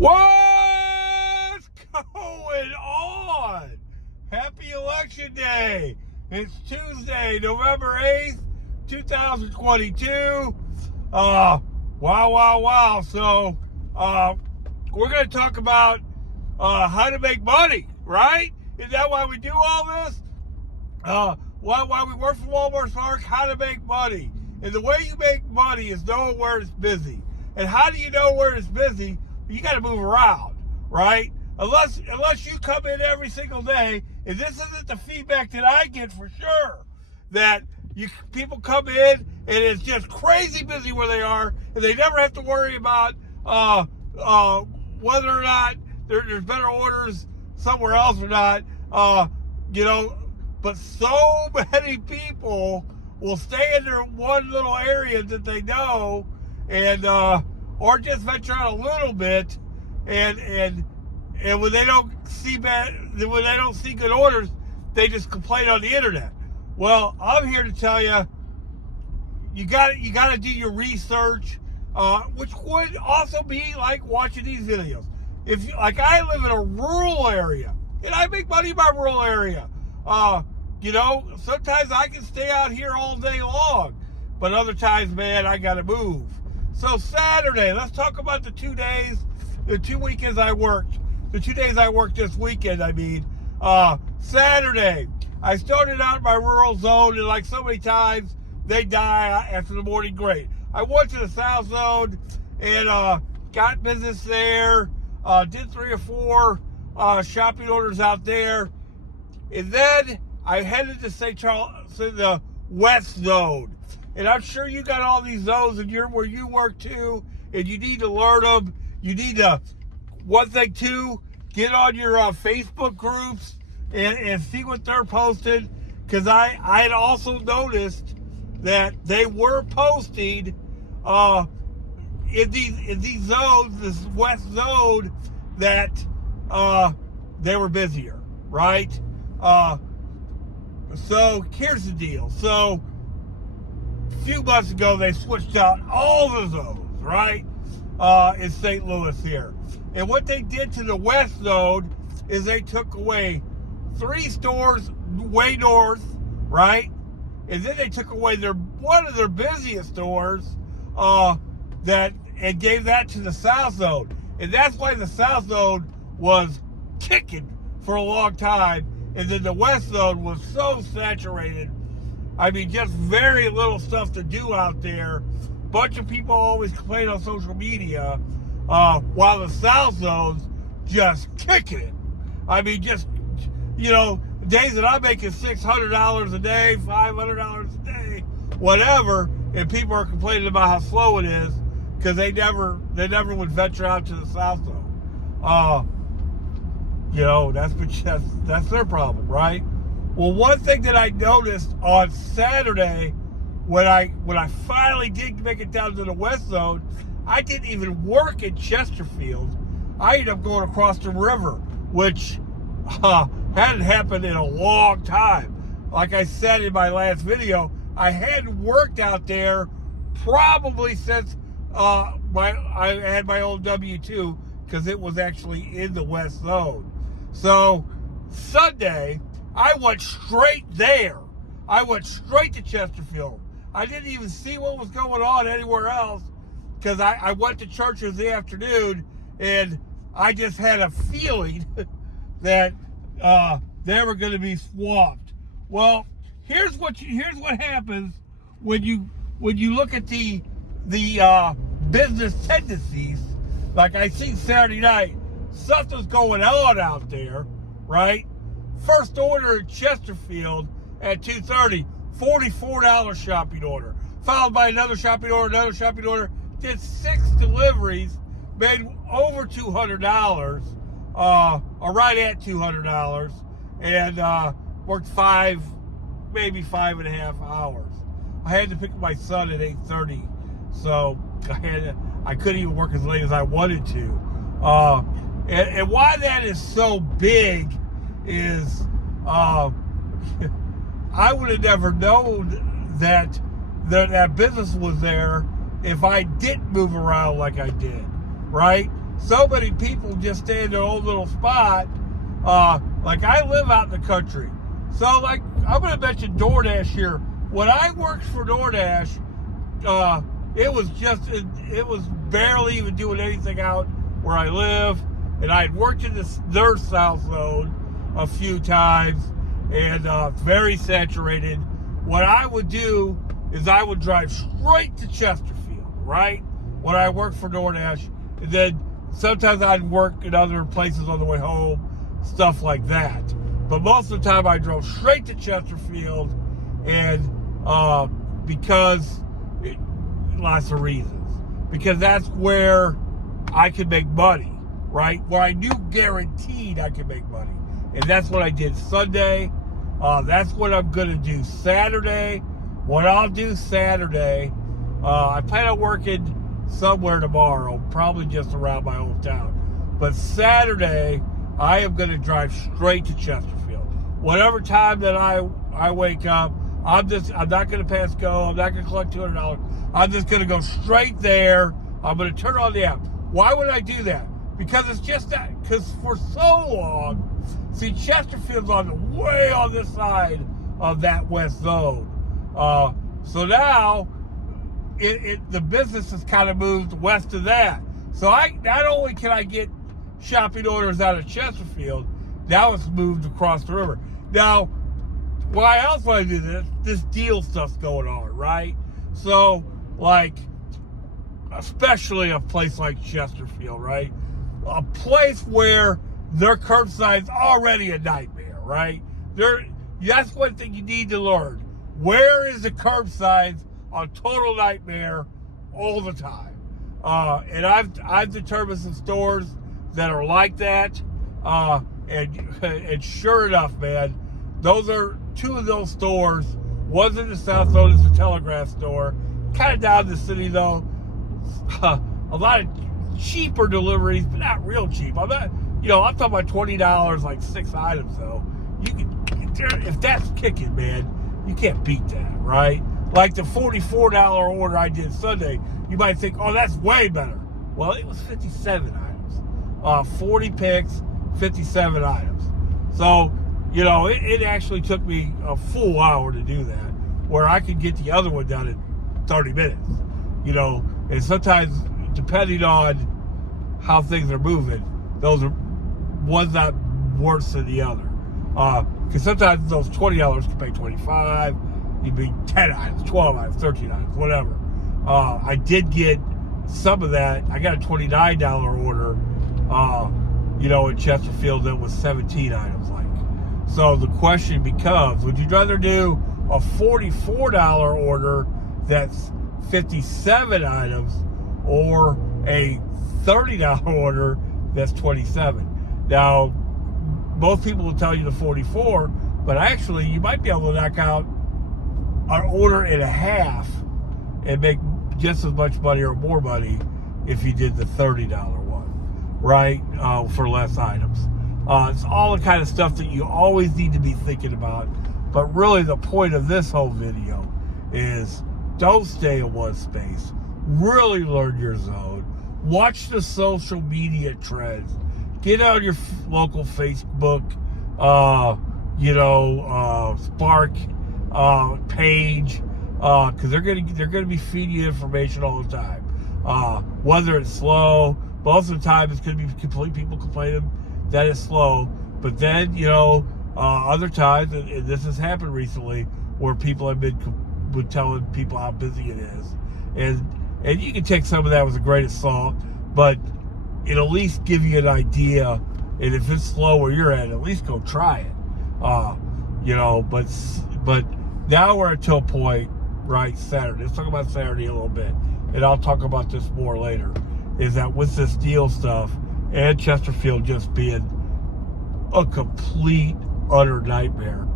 What's going on? Happy Election Day. It's Tuesday, November 8th, 2022. Wow. So, we're going to talk about how to make money, right? Is that why we do all this? Why we work for Walmart Park, how to make money. And the way you make money is knowing where it's busy. And how do you know where it's busy? You got to move around, right? Unless you come in every single day, and this isn't the feedback that I get for sure, that people come in and it's just crazy busy where they are, and they never have to worry about whether or not there's better orders somewhere else or not, But so many people will stay in their one little area that they know, and or just venture out a little bit, and when they don't see good orders, they just complain on the internet. Well, I'm here to tell you, you got to do your research, which would also be like watching these videos. I live in a rural area, and I make money in my rural area. Sometimes I can stay out here all day long, but other times, man, I got to move. So Saturday, let's talk about the 2 weekends I worked. The 2 days I worked this weekend, Saturday, I started out in my rural zone, and like so many times, they die after the morning grade. I went to the south zone and got business there, did 3 or 4 shopping orders out there, and then I headed to St. Charles, to the west zone. And I'm sure you got all these zones where you work too, and you need to learn them. You need to, one thing too, get on your Facebook groups and see what they're posting. Because I had also noticed that they were posting in these zones, this west zone, that they were busier, right? So here's the deal. So a few months ago, they switched out all the zones, right? In St. Louis here. And what they did to the west zone is they took away 3 stores way north, right? And then they took away one of their busiest stores and gave that to the south zone. And that's why the south zone was kicking for a long time. And then the west zone was so saturated. Just very little stuff to do out there. Bunch of people always complain on social media, while the south zone's just kicking it. Days that I'm making $600 a day, $500 a day, whatever, and people are complaining about how slow it is because they never would venture out to the south zone. That's their problem, right? Well, one thing that I noticed on Saturday, when I finally did make it down to the west zone, I didn't even work in Chesterfield. I ended up going across the river, which hadn't happened in a long time. Like I said in my last video, I hadn't worked out there probably since I had my old W-2, because it was actually in the west zone. So Sunday, I went straight there. I went straight to Chesterfield. I didn't even see what was going on anywhere else, because I went to church in the afternoon, and I just had a feeling that they were going to be swamped. Well, here's what happens when you look at the business tendencies. Like I see Saturday night, something's going on out there, right? First order in Chesterfield at 2:30, $44 shopping order. Followed by another shopping order. Did 6 deliveries, made over $200, or right at $200, and worked 5, maybe 5.5 hours. I had to pick up my son at 8:30, so I couldn't even work as late as I wanted to. And why that is so big is I would have never known that business was there if I didn't move around like I did, right? so many people just stay in their own little spot. Like I live out in the country. So like, I'm going to mention Doordash here. When I worked for Doordash, it was barely even doing anything out where I live. And I had worked in their South Zone a few times, and very saturated. What I would do is I would drive straight to Chesterfield, right? When I worked for Doordash, and then sometimes I'd work in other places on the way home, stuff like that. But most of the time I drove straight to Chesterfield, and lots of reasons. Because that's where I could make money, right? Where I knew guaranteed I could make money. And that's what I did Sunday. That's what I'm going to do Saturday. What I'll do Saturday, I plan on working somewhere tomorrow, probably just around my hometown. But Saturday, I am going to drive straight to Chesterfield. Whatever time that I wake up, I'm not going to pass go. I'm not going to collect $200. I'm just going to go straight there. I'm going to turn on the app. Why would I do that? Because it's just that. Because for so long, see, Chesterfield's way on this side of that west zone. So now, the business has kind of moved west of that. So not only can I get shopping orders out of Chesterfield, now it's moved across the river. Now, why else would I do this? This deal stuff's going on, right? So, like, especially a place like Chesterfield, right? A place where their curbside's already a nightmare, right? That's one thing you need to learn. Where is the curbside a total nightmare all the time? And I've determined some stores that are like that. And sure enough, man, those are two of those stores. One's in the South Zone, it's a Telegraph store. Kind of down in the city though. A lot of cheaper deliveries, but not real cheap. I'm talking about $20, like 6 items though. If that's kicking, man, you can't beat that, right? Like the $44 order I did Sunday, you might think, oh, that's way better. Well, it was 57 items. 40 picks, 57 items. So, it actually took me a full hour to do that, where I could get the other one done in 30 minutes. And sometimes, depending on how things are moving, one's not worse than the other. Because sometimes those $20 can pay $25. You'd be 10 items, 12 items, 13 items, whatever. I did get some of that. I got a $29 order, in Chesterfield that was 17 items. So the question becomes, would you rather do a $44 order that's 57 items or a $30 order that's 27? Now, most people will tell you the 44, but actually you might be able to knock out an order and a half and make just as much money or more money if you did the $30 one, right? For less items. It's all the kind of stuff that you always need to be thinking about. But really the point of this whole video is don't stay in one space. Really learn your zone. Watch the social media trends. Get on your local Facebook, Spark page, because they're gonna be feeding you information all the time. Whether it's slow, most of the time it's gonna be people complaining that it's slow. But then other times, and this has happened recently, where people have been telling people how busy it is, and you can take some of that with a grain of salt, but it'll at least give you an idea. And if it's slow where you're at least go try it. But now we're at a point, right? Saturday. Let's talk about Saturday a little bit, and I'll talk about this more later. Is that with this deal stuff and Chesterfield just being a complete, utter nightmare,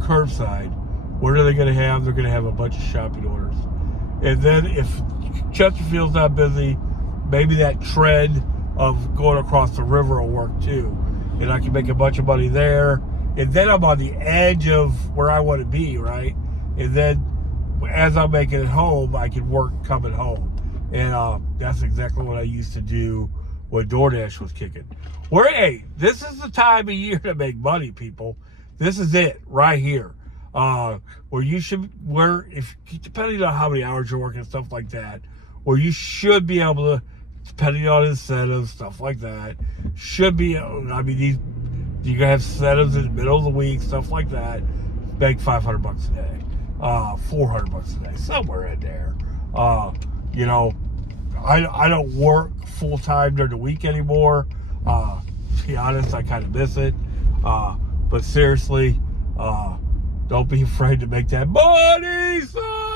curbside, what are they going to have? They're going to have a bunch of shopping orders. And then if Chesterfield's not busy, maybe that trend of going across the river will work too. And I can make a bunch of money there. And then I'm on the edge of where I want to be, right? And then as I'm making it home, I can work coming home. And that's exactly what I used to do when Doordash was kicking. Hey, this is the time of year to make money, people. This is it right here. If depending on how many hours you're working and stuff like that, where you should be able to, depending on incentives, stuff like that, should be. I mean, you can have incentives in the middle of the week, stuff like that. Make $500 a day, $400 a day, somewhere in there. You know, I don't work full time during the week anymore. To be honest, I kind of miss it. But seriously, don't be afraid to make that money, son.